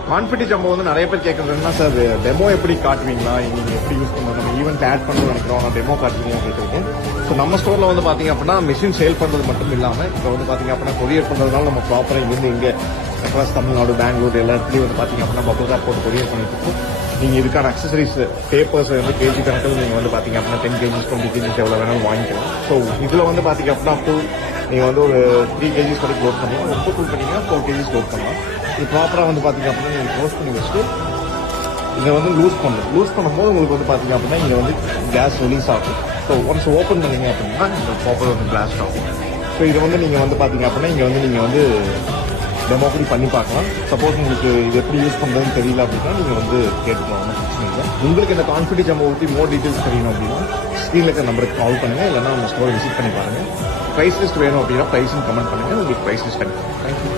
கான்ஃபிட்டி jumbo வந்து நிறைய பேர் கேட்கறதுன்னா சார் டெமோ எப்படி காட்டுவீங்களா, நீங்க எப்படி யூஸ் பண்ணணும், நம்ம ஈவெண்ட் ஆட் பண்ணணும்னு நினைக்கிறோம், டெமோ காட்டுவீங்க கேட்டுருக்கு. ஸோ நம்ம ஸ்டோர்ல வந்து பாத்தீங்க அப்படின்னா மிஷின் சேல் பண்றது மட்டும் இல்லாம இப்போ வந்து பாத்தீங்க அப்படின்னா கொரியர் பண்றதுனால நம்ம ப்ராப்பரா இங்கிருந்து இங்க அக்ராஸ் தமிழ்நாடு, பெங்களூர் எல்லா இடத்துலயும் வந்து பாத்தீங்க அப்படின்னா பபுள் ராப் போட்டு கொரியர் பண்ணிட்டு இருக்கோம். நீங்க இதுக்கான அக்சசரிஸ் பேப்பர்ஸ் வந்து கேஜி கணக்கில் நீங்க வந்து பாத்தீங்க அப்படின்னா 10 கேஜிஸ் 20 கேஜிஸ் எவ்வளவு வேணாலும் வாங்கிக்கலாம். ஸோ இதுல வந்து பாத்தீங்க அப்படின்னா நீங்க வந்து ஒரு 3 கேஜிஸ் வரைக்கும் லோட் பண்ணலாம், ரொம்ப ஃபுல் பண்ணீங்கன்னா 4 கேஜிஸ் லோட் பண்ணலாம். இது ப்ராப்பரா வந்து பாத்தீங்க அப்படின்னா நீங்க க்ளோஸ் பண்ணி வச்சுட்டு இதை வந்து லூஸ் பண்ணும்போது உங்களுக்கு வந்து பாத்தீங்க அப்படின்னா இங்க வந்து கேஸ் ரிலீஸ் ஆகும். ஸோ ஒன்ஸ் ஓப்பன் பண்ணீங்க அப்படின்னா இந்த ப்ராப்பர் வந்து பிளாஸ்ட் ஆகும். ஸோ இதை வந்து நீங்க வந்து பாத்தீங்க அப்படின்னா இங்க வந்து நீங்க வந்து டெமோ பண்ணி பார்க்கலாம். சப்போஸ் உங்களுக்கு இது எப்படி யூஸ் பண்றதுன்னு தெரியல அப்படின்னா நீங்க வந்து கேட்டுக்கலாம், ஒன்றும் பிரச்சனை இல்லை. உங்களுக்கு இந்த கான்ஃபிட்டி ஜம்போ பற்றி மோர் டீடைல்ஸ் தெரியணும் அப்படின்னா ஸ்க்ரீன்ல இருக்க நம்பருக்கு கால் பண்ணுங்க, இல்லைன்னா உங்க ஸ்டோர் விசிட் பண்ணி பாருங்க. பிரைஸ் லிஸ்ட் வேணும் அப்படின்னா பிரைஸ்னு கமெண்ட் பண்ணுங்க, உங்களுக்கு பிரைஸ் லிஸ்ட் கிடைக்கும். தேங்க்யூ.